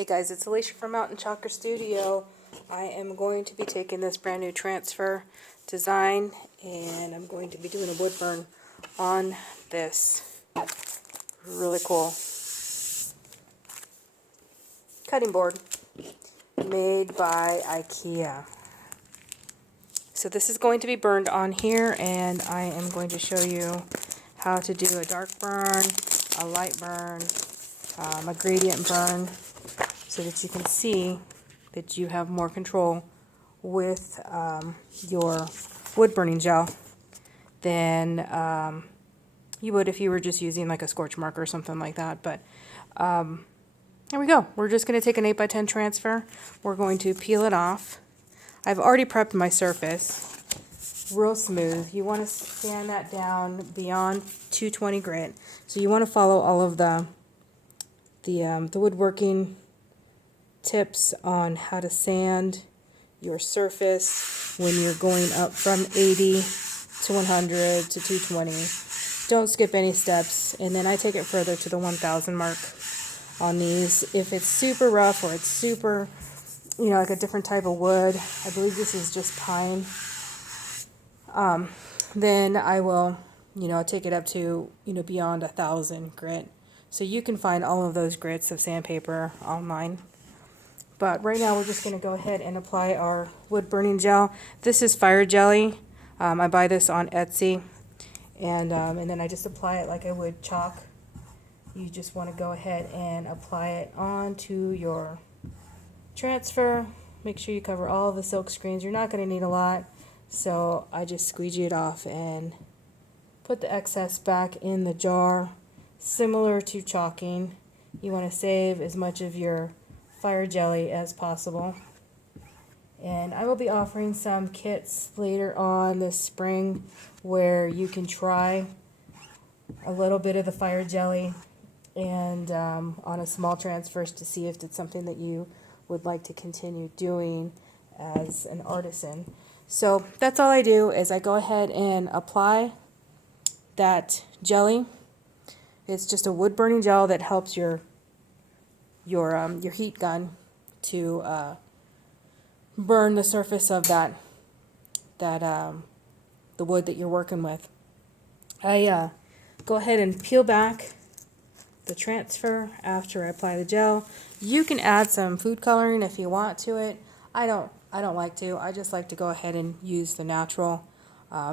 Hey guys, it's Alicia from Mountain Chalker Studio. I am going to be taking this brand new transfer design and I'm going to be doing a wood burn on this really cool cutting board made by IKEA. So this is going to be burned on here, and I am going to show you how to do a dark burn, a light burn, a gradient burn, so that you can see that you have more control with your wood burning gel than you would if you were just using like a scorch marker or something like that. But here we go. We're just going to take an 8x10 transfer. We're going to peel it off. I've already prepped my surface real smooth. You want to sand that down beyond 220 grit. So you want to follow all of the woodworking tips on how to sand your surface when you're going up from 80 to 100 to 220. Don't skip any steps, and then I take it further to the 1000 mark on these. If it's super rough or it's super, like a different type of wood, I believe this is just pine, then I will, take it up to, beyond 1000 grit. So you can find all of those grits of sandpaper online. But right now we're just going to go ahead and apply our wood burning gel. This is FireGeli. I buy this on Etsy. And then I just apply it like I would chalk. You just want to go ahead and apply it onto your transfer. Make sure you cover all the silk screens. You're not going to need a lot. So I just squeegee it off and put the excess back in the jar. Similar to chalking, you want to save as much of your FireGeli as possible. And I will be offering some kits later on this spring where you can try a little bit of the FireGeli and on a small transfers to see if it's something that you would like to continue doing as an artisan. So that's all I do is I go ahead and apply that jelly. It's just a wood burning gel that helps your heat gun to burn the surface of the wood that you're working with. I go ahead and peel back the transfer after I apply the gel. You can add some food coloring if you want to it. I don't like to. I just like to go ahead and use the natural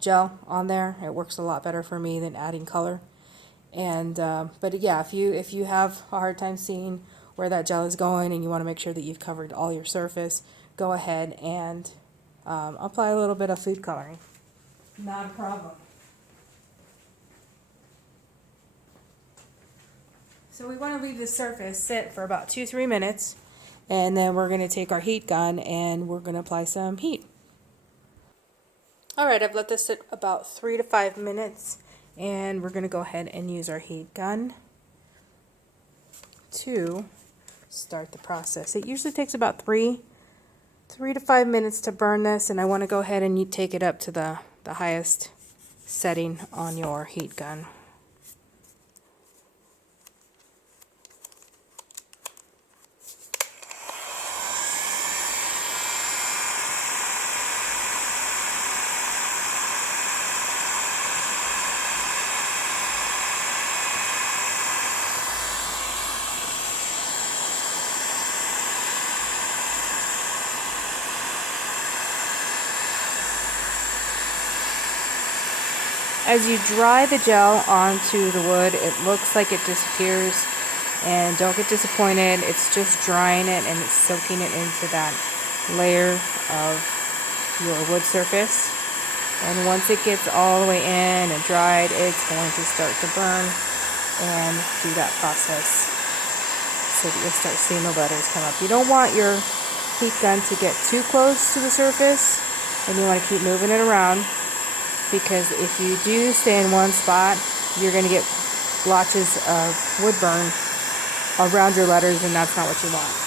gel on there. It works a lot better for me than adding color. And but yeah, if you have a hard time seeing where that gel is going and you want to make sure that you've covered all your surface, go ahead and apply a little bit of food coloring. Not a problem. So we want to leave the surface sit for about 2-3 minutes, and then we're going to take our heat gun and we're going to apply some heat. Alright, I've let this sit about 3 to 5 minutes, and we're going to go ahead and use our heat gun to start the process. It usually takes about 3 to 5 minutes to burn this, and I want to go ahead and you take it up to the highest setting on your heat gun. As you dry the gel onto the wood, it looks like it disappears, and don't get disappointed. It's just drying it and it's soaking it into that layer of your wood surface. And once it gets all the way in and dried, it's going to start to burn and do that process so that you'll start seeing the letters come up. You don't want your heat gun to get too close to the surface, and you want to keep moving it around, because if you do stay in one spot, you're going to get blotches of wood burn around your letters, and that's not what you want.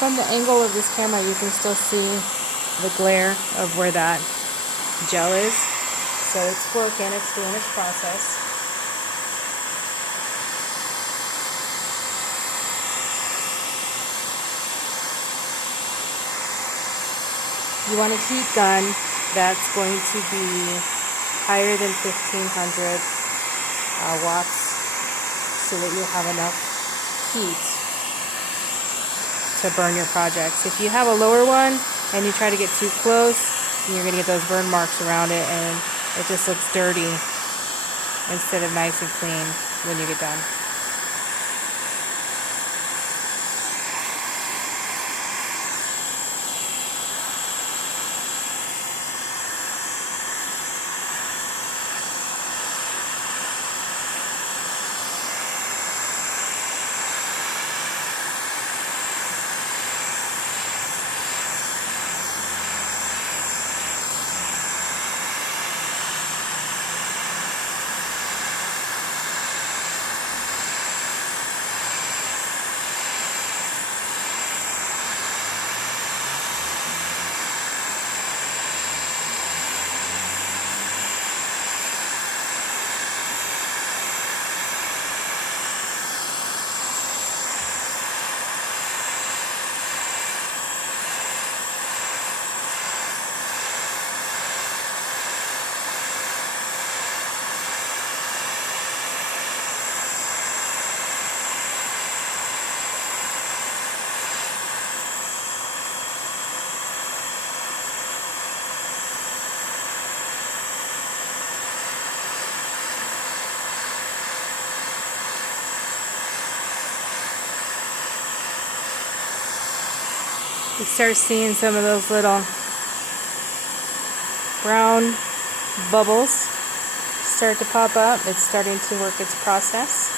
from the angle of this camera, you can still see the glare of where that gel is. So it's working, it's doing its process. You want a heat gun that's going to be higher than 1500 watts so that you'll have enough heat to burn your projects. If you have a lower one and you try to get too close, you're going to get those burn marks around it and it just looks dirty instead of nice and clean when you get done. You start seeing some of those little brown bubbles start to pop up. It's starting to work its process.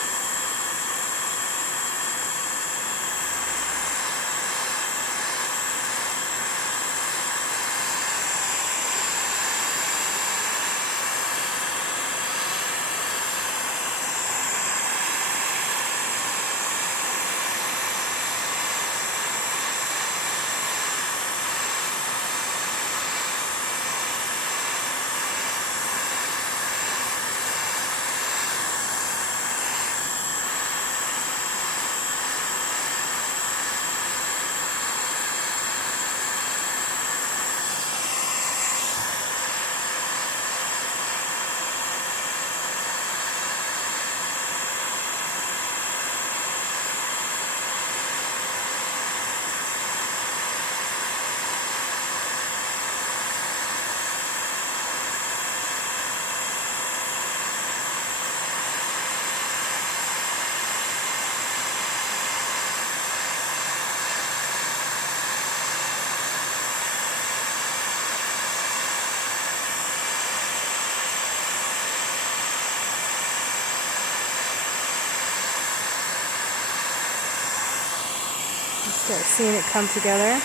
Start seeing it come together.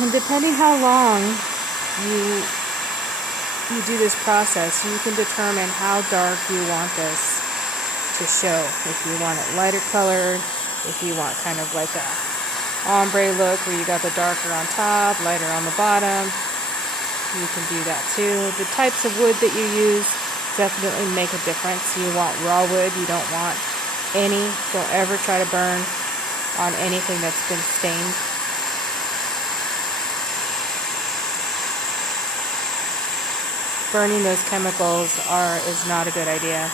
And depending how long you do this process, you can determine how dark you want this to show. If you want it lighter colored, if you want kind of like a ombre look where you got the darker on top, lighter on the bottom, you can do that too. The types of wood that you use definitely make a difference. You want raw wood, you don't want any. Don't ever try to burn on anything that's been stained. Burning those chemicals is not a good idea.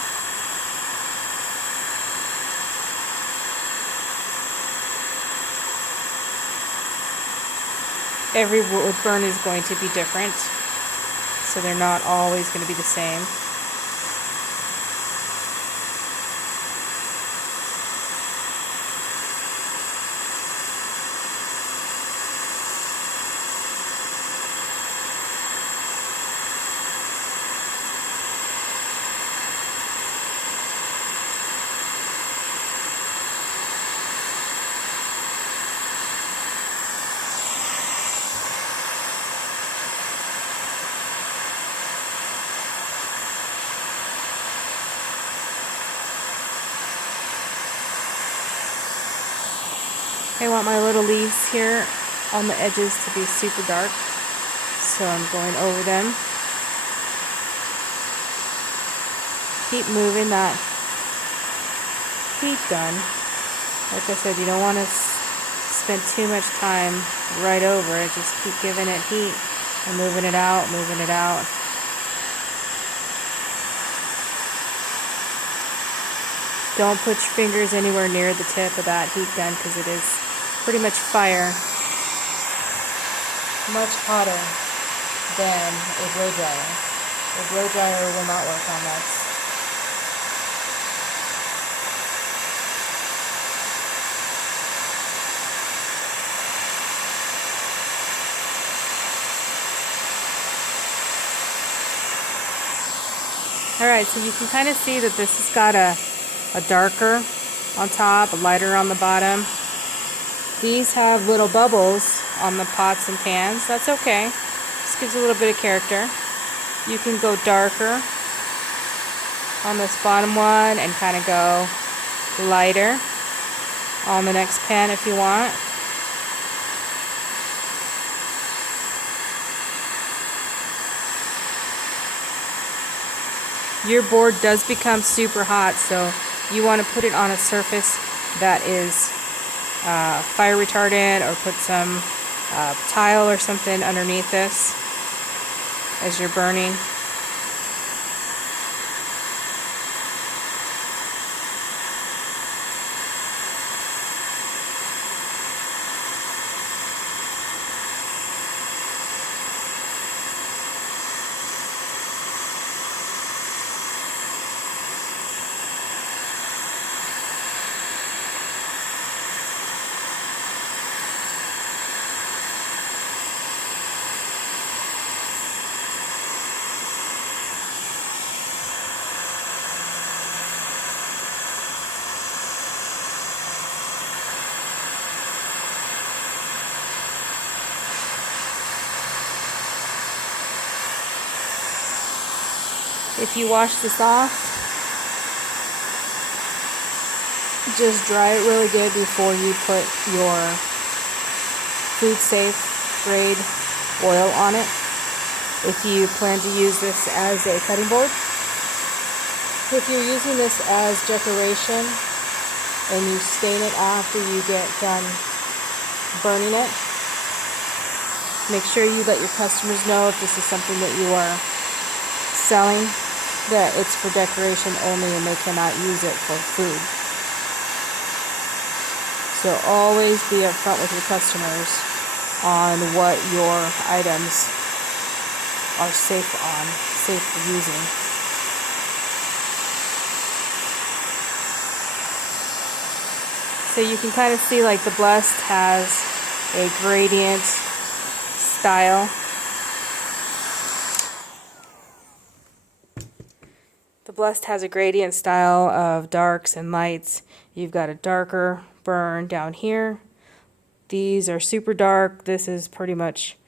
Every wood burn is going to be different, so they're not always going to be the same. I want my little leaves here on the edges to be super dark, so I'm going over them. Keep moving that heat gun. Like I said, you don't want to spend too much time right over it. Just keep giving it heat and moving it out, moving it out. Don't put your fingers anywhere near the tip of that heat gun because it is pretty much fire. Much hotter than a blow dryer. A blow dryer will not work on this. Alright, so you can kind of see that this has got a darker on top, a lighter on the bottom. These have little bubbles on the pots and pans. That's okay. This gives a little bit of character. You can go darker on this bottom one and kind of go lighter on the next pan if you want. Your board does become super hot, so you want to put it on a surface that is fire retardant, or put some tile or something underneath this as you're burning. If you wash this off, just dry it really good before you put your food safe grade oil on it. If you plan to use this as a cutting board. If you're using this as decoration and you stain it after you get done burning it, make sure you let your customers know, if this is something that you are selling, that it's for decoration only and they cannot use it for food. So always be upfront with your customers on what your items are safe for using. So you can kind of see, like, the Blessed has a gradient style. The Blessed has a gradient style of darks and lights. You've got a darker burn down here. These are super dark. This is pretty much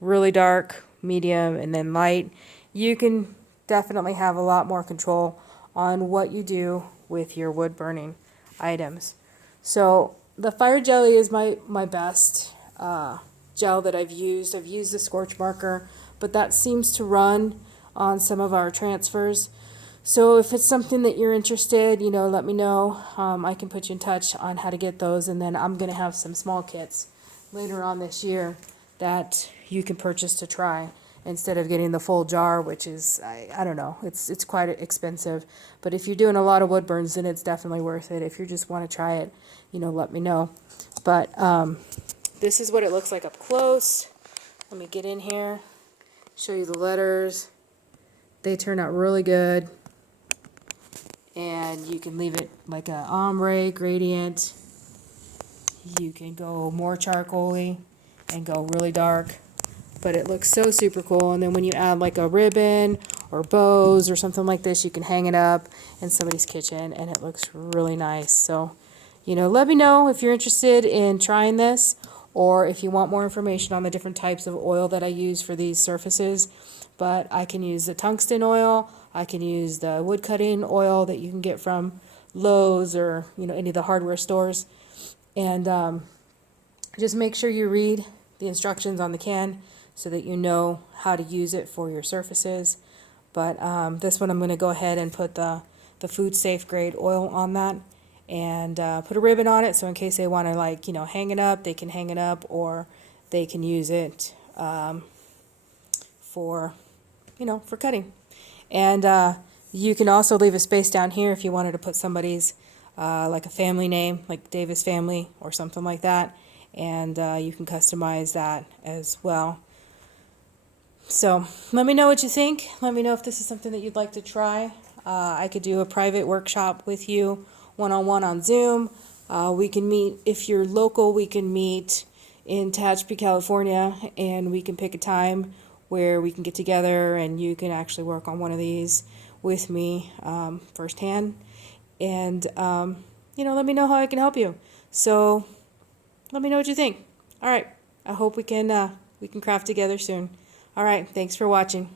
really dark, medium, and then light. You can definitely have a lot more control on what you do with your wood burning items. So the FireGeli is my best gel that I've used. I've used the scorch marker, but that seems to run on some of our transfers. So if it's something that you're interested, let me know. I can put you in touch on how to get those, and then I'm going to have some small kits later on this year that you can purchase to try instead of getting the full jar, which is, I don't know, it's quite expensive. But if you're doing a lot of wood burns, then it's definitely worth it. If you just want to try it, let me know. But this is what it looks like up close. Let me get in here, show you the letters. They turn out really good. And you can leave it like a ombre gradient. You can go more charcoaly and go really dark, but it looks so super cool. And then when you add like a ribbon or bows or something like this, you can hang it up in somebody's kitchen and it looks really nice. So, let me know if you're interested in trying this, or if you want more information on the different types of oil that I use for these surfaces. But I can use the tungsten oil. I can use the wood cutting oil that you can get from Lowe's or any of the hardware stores. And Just make sure you read the instructions on the can so that you know how to use it for your surfaces. But this one I'm going to go ahead and put the food safe grade oil on that, and put a ribbon on it, so in case they want to, like, hang it up, they can hang it up, or they can use it for for cutting. And you can also leave a space down here if you wanted to put somebody's like a family name, like Davis family or something like that, and you can customize that as well. So let me know what you think. Let me know if this is something that you'd like to try. I could do a private workshop with you, one-on-one on Zoom. We can meet, if you're local, we can meet in Tehachapi, California, and we can pick a time where we can get together and you can actually work on one of these with me firsthand. And, let me know how I can help you. So let me know what you think. All right. I hope we can craft together soon. All right. Thanks for watching.